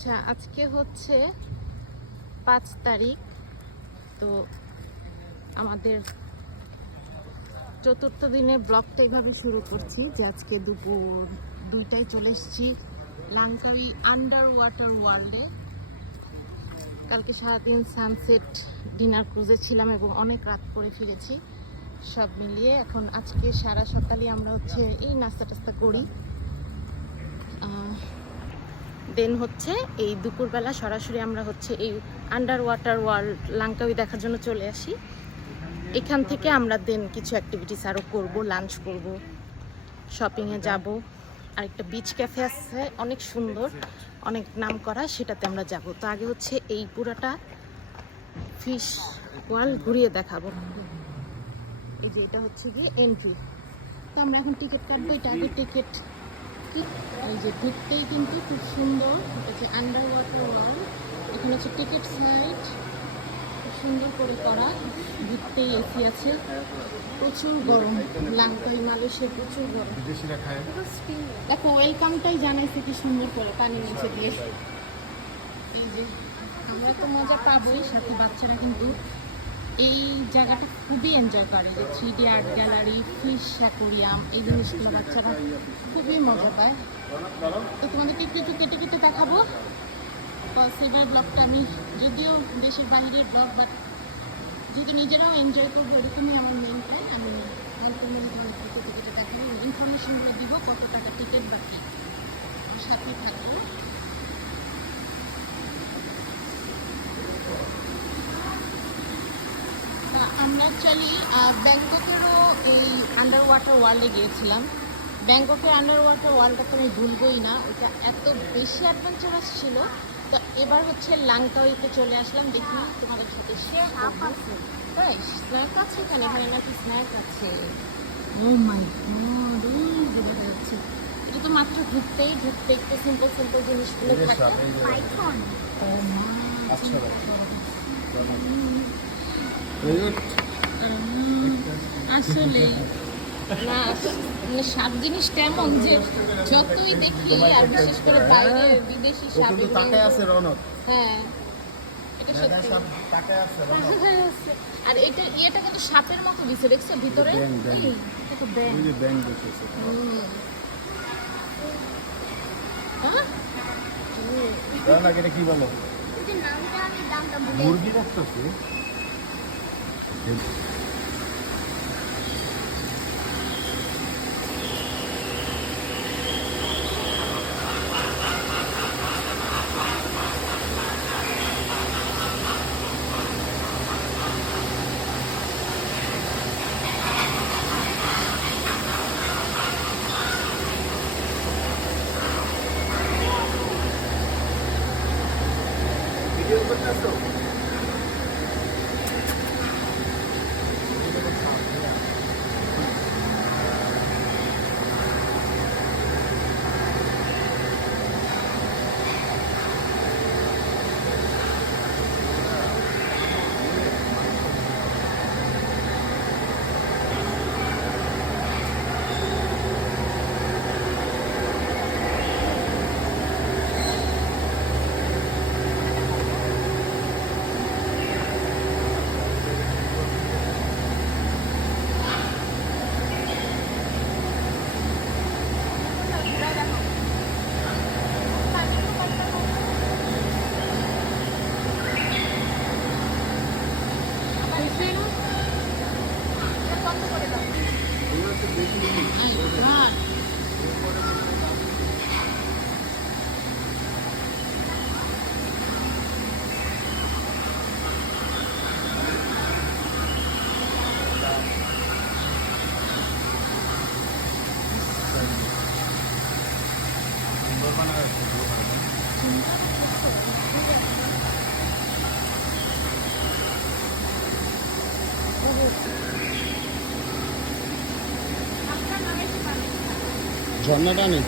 আচ্ছা, আজকে হচ্ছে 5 তারিখ। তো আমাদের চতুর্থ দিনের ব্লগটা এইভাবে শুরু করছি যে আজকে দুপুর 2টায় চলে এসেছি লাঙ্কাউই আন্ডার ওয়াটার ওয়ার্ল্ডে। কালকে সারাদিন সানসেট ডিনার ক্রুজে ছিলাম এবং অনেক রাত করে ফিরেছি। সব মিলিয়ে এখন আজকে সারা সকালে আমরা হচ্ছে এই নাস্তা টাস্তা করি, দেন হচ্ছে এই দুপুরবেলা সরাসরি আমরা হচ্ছে এই আন্ডার ওয়াটার ওয়ার্ল্ড লাঙ্কাউই দেখার জন্য চলে আসি। এখান থেকে আমরা দেন কিছু অ্যাক্টিভিটিস আরও করবো, লাঞ্চ করব, শপিংয়ে যাব, আর একটা বিচ ক্যাফে আছে অনেক সুন্দর, অনেক নাম করা, সেটাতে আমরা যাব। তো আগে হচ্ছে এই পুরাটা ফিশ ওয়ার্ল্ড ঘুরিয়ে দেখাবো। এই যে এটা হচ্ছে গিয়ে এন্ট্রি। তো আমরা এখন টিকিট কাটবো, এটা আগে টিকিট। এই যে ঢুকতেই কিন্তু খুব সুন্দর, এটা যে আন্ডার ওয়াটার ওয়ার্ল্ড, এখানে হচ্ছে টিকিট সাইট, খুব সুন্দর করে করা। ঢুকতেই এসি আছে, প্রচুর গরম, লাঙ্কাউই মালয়েশিয়ার প্রচুর গরম। দেখো ওয়েলকামটাই জানাইছে কি সুন্দর করে পানি নিচে দিয়ে। এই যে আমরা তো মজা পাবোই, সাথে বাচ্চারা কিন্তু এই জায়গাটা খুবই এনজয় করে, যে 3D art gallery, fish aquarium, এই জিনিসগুলো বাচ্চারা খুবই মজা পায়। তো তোমাদেরকে একটু একটু কেটে কেটে দেখাবো। এবার ব্লগটা আমি, যদিও দেশের বাইরের ব্লগ, বাট যেহেতু নিজেরাও এনজয় করবো এরকমই আমার মেন প্ল্যান। আমি অল্প মধ্যে তোমাদেরকে কেটে কেটে দেখাবো, ইনফরমেশনগুলো দিব, কত টাকা টিকিট বাকি, সাথে থাকবো। আমরা অ্যাকচুয়ালি ব্যাংককেরও এই আন্ডার ওয়াটার ওয়ার্ল্ডে গিয়েছিলাম। ব্যাংককের আন্ডার ওয়াটার ওয়ার্ল্ডটা তো আমি ভুলবই না, ওটা এত বেশি অ্যাডভেঞ্চারাস ছিল। তো এবার হচ্ছে লাঙ্কাউইতে চলে আসলাম, দেখি তোমাদের সাথে শেয়ার আছে। স্ন্যাক আছে এখানে, হয় নাকি স্ন্যাক আছে? ও মাই গড, দেখা যাচ্ছে। এটা তো মাত্র ঢুকতেই একটু সিম্পল সিম্পল জিনিসগুলো থাকে। ও মা, আসলে না, মানে সাপ জিনিসটা এমন যে যতই দেখি, আর বিশেষ করে বাইরে বিদেশি সাপ, হ্যাঁ এটা সত্যি। আর এটা ইয়েটা কিন্তু সাপের মতো দিছে, দেখছো ভিতরে? এটা তো ব্যাং। কি বলো? মুরগি রাখতেছে। ভিডিও করতেছো? ঝর্ণাটা নেই।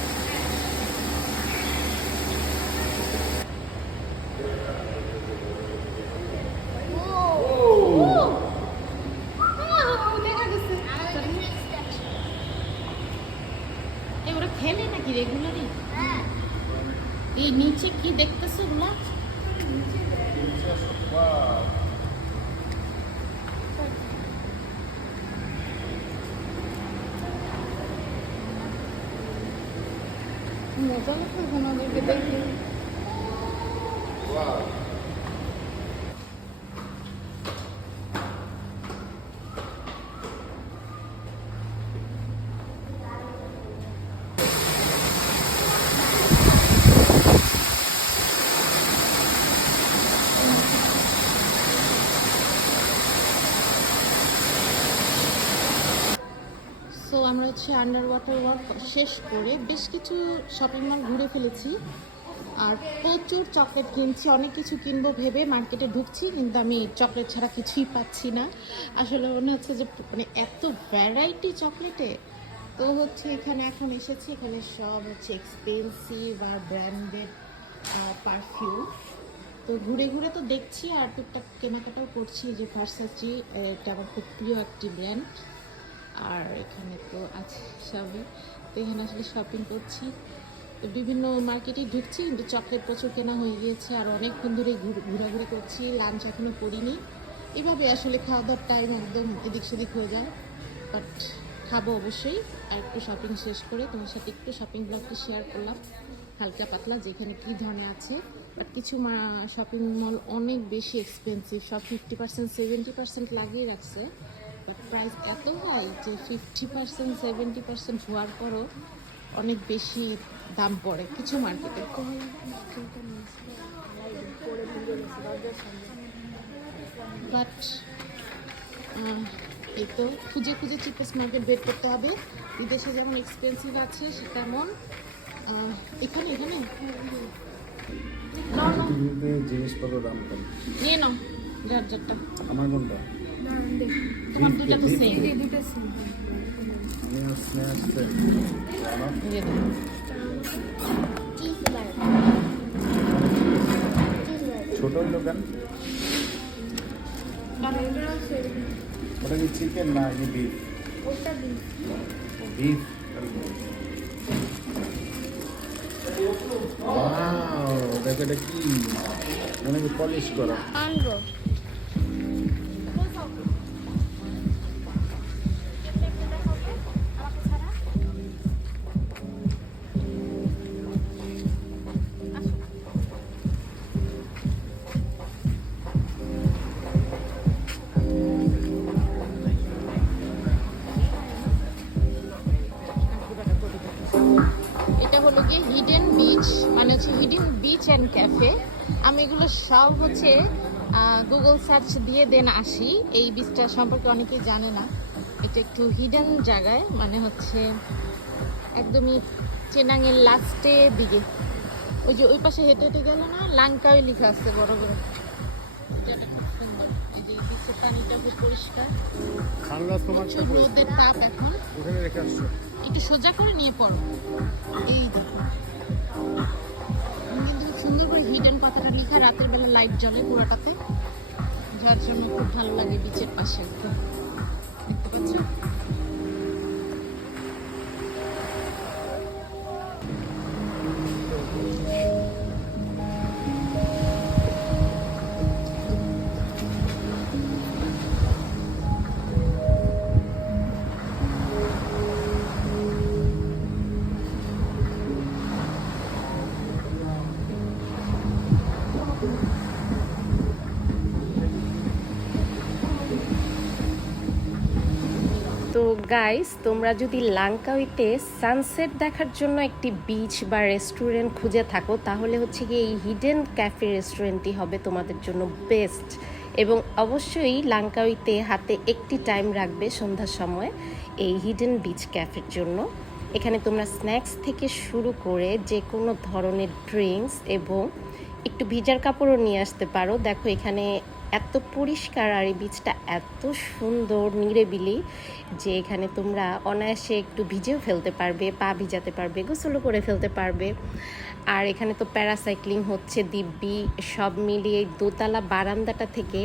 খেলে নাকি রেগুলারই? এই নিচে নিচে কি দেখতেছো ওগুলা? মজা লাগছে আমাদেরকে দেখে। সো আমরা হচ্ছে আন্ডার ওয়াটার ওয়ার্ক শেষ করে বেশ কিছু শপিং মল ঘুরে ফেলেছি আর প্রচুর চকলেট কিনছি। অনেক কিছু কিনবো ভেবে মার্কেটে ঢুকছি, কিন্তু আমি চকলেট ছাড়া কিছুই পাচ্ছি না। আসলে মনে হচ্ছে যে মানে এত ভ্যারাইটি চকলেটে। তো হচ্ছে এখানে এখন এসেছি, এখানে সব হচ্ছে এক্সপেন্সিভ আর ব্র্যান্ডেড পারফিউম। তো ঘুরে ঘুরে তো দেখছি আর টুকটাক কেনাকাটাও করছি। যে ভার্সাচি, এটা আমার খুব প্রিয় একটি ব্র্যান্ড। আর এখানে তো আছে সবই। তো এখানে আসলে শপিং করছি, তো বিভিন্ন মার্কেটে ঢুকছি, কিন্তু চকলেট প্রচুর কেনা হয়ে গিয়েছে আর অনেকক্ষণ ধরে ঘোরাঘুরি করছি। লাঞ্চ এখনও করিনি। এভাবে আসলে খাওয়া দাওয়ার টাইম একদম এদিক সেদিক হয়ে যায়, বাট খাবো অবশ্যই। আর একটু শপিং শেষ করে তোমার সাথে একটু শপিং ব্লগটি শেয়ার করলাম, হালকা পাতলা, যেখানে কী ধরনের আছে। বাট কিছু শপিং মল অনেক বেশি এক্সপেন্সিভ, সব 50% 70% লাগিয়ে রাখছে। বাট প্রাইস এত হাই যে 50% 70% হওয়ার পরও অনেক বেশি দাম পড়ে কিছু মার্কেটে। বাট এই তো খুঁজে খুঁজে চিপেস্ট মার্কেট বের করতে হবে। বিদেশে যেমন এক্সপেন্সিভ আছে তেমন এখানে এখানে জিনিসপত্র দাম কম। নিয়ে নাও যার যারটা। আমার কোনটা? তোমার দুটা তো সেম। আমি আর স্ন্যাক্স দিয়ে দাও। ছোট দোকান। ওটা কি চিকেন না কি বিফ? বিফ। ওয়াও, দেখো এটা কি, মনে হয় পলিশ করা। আনবো হলো গিয়ে হিডেন বিচ, মানে হচ্ছে হিডেন বিচ অ্যান্ড ক্যাফে। আমি এগুলো সব হচ্ছে গুগল সার্চ দিয়ে দেন আসি। এই বিচটা সম্পর্কে অনেকেই জানে না। এটা একটু হিডেন জায়গায়, মানে হচ্ছে একদমই চেনাঙের লাস্টের দিকে। ওই যে ওই পাশে হেঁটে হেঁটে গেল না, লাঙ্কাওয়ে লেখা আছে বড় বড়। জায়গাটা খুব সুন্দর। এই যে বিচের পানিটা খুব পরিষ্কার। প্রচুর রোদের তাপ এখন। ওখানে রেখে আসছো, একটু সোজা করে নিয়ে পড়ো। এই দেখো কিন্তু খুব সুন্দর করে হিডেন কথাটা লেখা, রাতের বেলা লাইট জ্বলে পুরোটাতে, যার জন্য খুব ভালো লাগে বিচের পাশে একদম। দেখতে পাচ্ছ? তো গাইস, তোমরা যদি লাঙ্কাউইতে সানসেট দেখার জন্য একটি বিচ বা রেস্টুরেন্ট খুঁজে থাকো, তাহলে হচ্ছে কি এই হিডেন ক্যাফে রেস্টুরেন্টটি হবে তোমাদের জন্য বেস্ট। এবং অবশ্যই লাঙ্কাউইতে হাতে একটি টাইম রাখবে সন্ধ্যার সময় এই হিডেন বিচ ক্যাফের জন্য। এখানে তোমরা স্ন্যাক্স থেকে শুরু করে যে কোনো ধরনের ড্রিঙ্কস এবং একটু ভিজার কাপড়ও নিয়ে আসতে পারো। দেখো এখানে এত পরিষ্কার আর এই বিচটা এত সুন্দর নিরিবিলি যে এখানে তোমরা অনায়াসে একটু ভিজেও ফেলতে পারবে, পা ভিজাতে পারবে, গোসলও করে ফেলতে পারবে। আর এখানে তো প্যারাসাইক্লিং হচ্ছে দিব্যি। সব মিলিয়ে দোতলা বারান্দাটা থেকে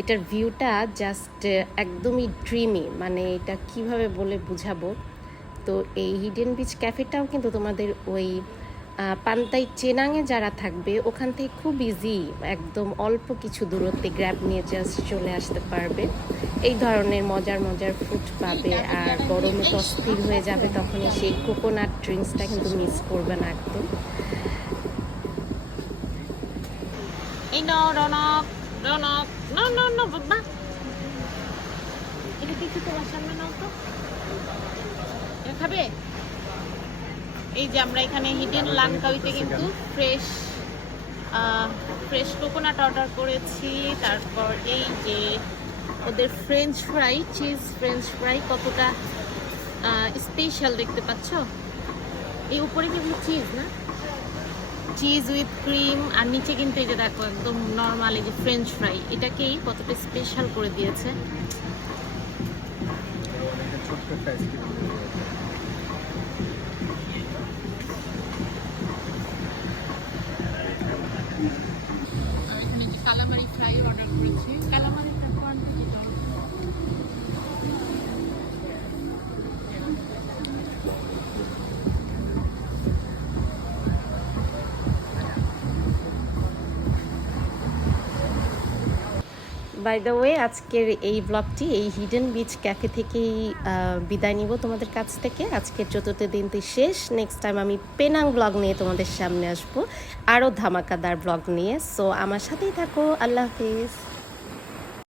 এটার ভিউটা জাস্ট একদমই ড্রিমি, মানে এটা কিভাবে বলে বুঝাবো। তো এই হিডেন বিচ ক্যাফেটাও কিন্তু তোমাদের ওই পান্তাই চেনাঙে যারা থাকবে ওখান থেকে খুব ইজি, একদম অল্প কিছু দূরত্বে গ্র্যাব নিয়ে জাস্ট চলে আসতে পারবে। এই ধরনের মজার মজার ফুড পাবে, আর গরমে তো অস্থির হয়ে যাবে, তখন সেই কোকোনাট ড্রিঙ্কসটা কিন্তু মিস করবে না একদম। এই নাও রনক, রনক, না না না বাবা, এটা কিছু তোমার সামনে নাও তো, এটা খাবে? এই যে আমরা এখানে হিডেন লাংকাউইতে কিন্তু ফ্রেশ কোকোনাট অর্ডার করেছি। তারপর এই যে ওদের French fry, cheese French fry কতটা স্পেশাল দেখতে পাচ্ছ। এই উপরে কিন্তু চিজ না, চিজ উইথ ক্রিম, আর নিচে কিন্তু এই যে দেখো একদম নর্মাল এই যে ফ্রেঞ্চ ফ্রাই, এটাকেই কতটা স্পেশাল করে দিয়েছে। ছোট্ট একটা আইসক্রিম। আর এখানে যে কালামারি ফ্রাই অর্ডার করেছি, কালামারিটা কোয়ান্টিটি বাই দ্য ওয়ে, আজকের এই ব্লগটি এই হিডেন বিচ ক্যাফে থেকেই বিদায় নিব তোমাদের কাছ থেকে। আজকের চতুর্থ দিনটি শেষ। নেক্সট টাইম আমি পেনাং ব্লগ নিয়ে তোমাদের সামনে আসবো, আরও ধামাকাদার ব্লগ নিয়ে। সো আমার সাথেই থাকো। আল্লাহ হাফিজ।